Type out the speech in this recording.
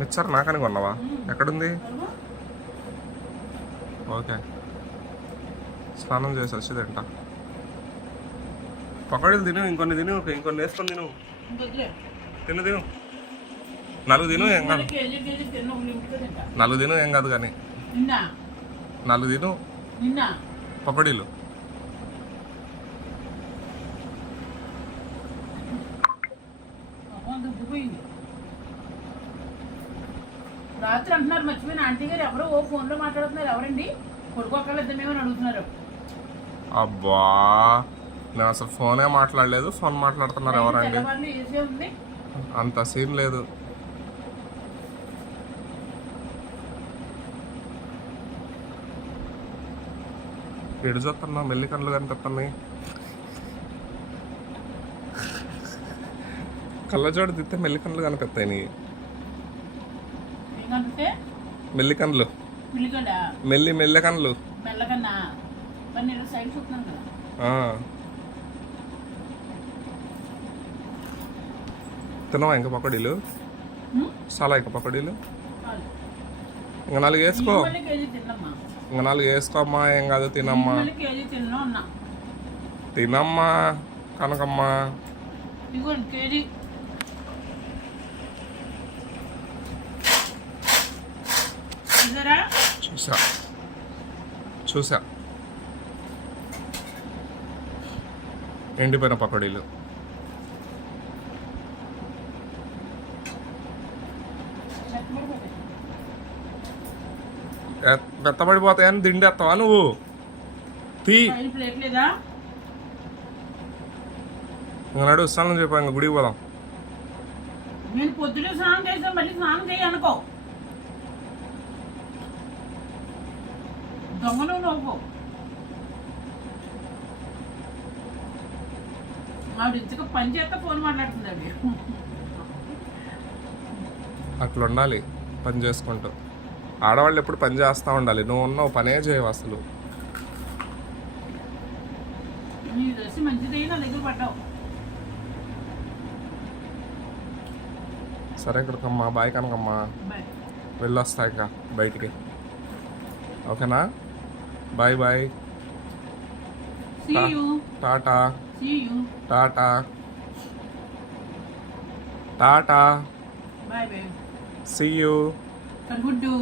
Mixture నాకని కొన్నావా? ఎక్కడుంది? Okay, స్నానం చేసి వచ్చి తింటా. పకోడీలు తిను, ఇంకొన్ని తిను, ఇంకొన్ని వేసుకొని తిను. తిను 4 తిను, ఏం కాదు. 4 తిను, ఏం కాదు. కానీ 4 తిను పకోడీలు. రాత్రి అంటున్నారు మర్చిపోయిన ఆంటీ గారు ఎవరో ఓ ఫోన్ లో మాట్లాడుతున్నారు. ఎవరండి? కొడుకోక్కలు ఇద్దమేమని అడుగుతున్నారు. అబ్బా, నేను అసలు ఫోనే మాట్లాడలేదు. ఫోన్ మాట్లాడుతున్నారు ఎవరండి? అంత సీన్ లేదు. ఎడు చూస్తున్నా, మెల్లి కళ్ళు కనిపిస్తున్నాయి. కళ్ళజోడు తిస్తే మెల్లి కళ్ళు కనిపిస్తాయి. నీ మెల్లి కళ్ళు, మెల్లి కళ్ళు. తినవా ఇంకా పకోడీలు? చాలా ఇంకా పకోడీలు ఇంకా 4 వేసుకో. ఇంకా 4 వేసుకోమ్మా, ఏం కాదు. తినమ్మా తినమ్మా కనకమ్మా. చూసా ఎండిపోయిన పకోడీలు. మెత్తబడిపోతాయని దిండేస్తావా నువ్వు? నడు, స్నానం చెప్పా, ఇంకా గుడికి పోదాం. నేను పొద్దున స్నానం చేసాను, మళ్ళీ స్నానం చేయనుకో. దొంగలు నువ్వు. ఆవిడ ఇంతకు పని చేస్తా ఫోన్ మాట్లాడుతుంది. అవి అట్లా ఉండాలి, పని చేసుకుంటూ. ఆడవాళ్ళు ఎప్పుడు పని చేస్తూ ఉండాలి. నువ్వు ఉన్నావు, పనే చేయవు అసలు. సరే ఇక్కడికమ్మా, బాయ్ కనకమ్మా. వెళ్ళొస్తా ఇంకా బయటికి. ఓకేనా? Bye bye. Tata tata tata. Bye, babe. See you. Good do.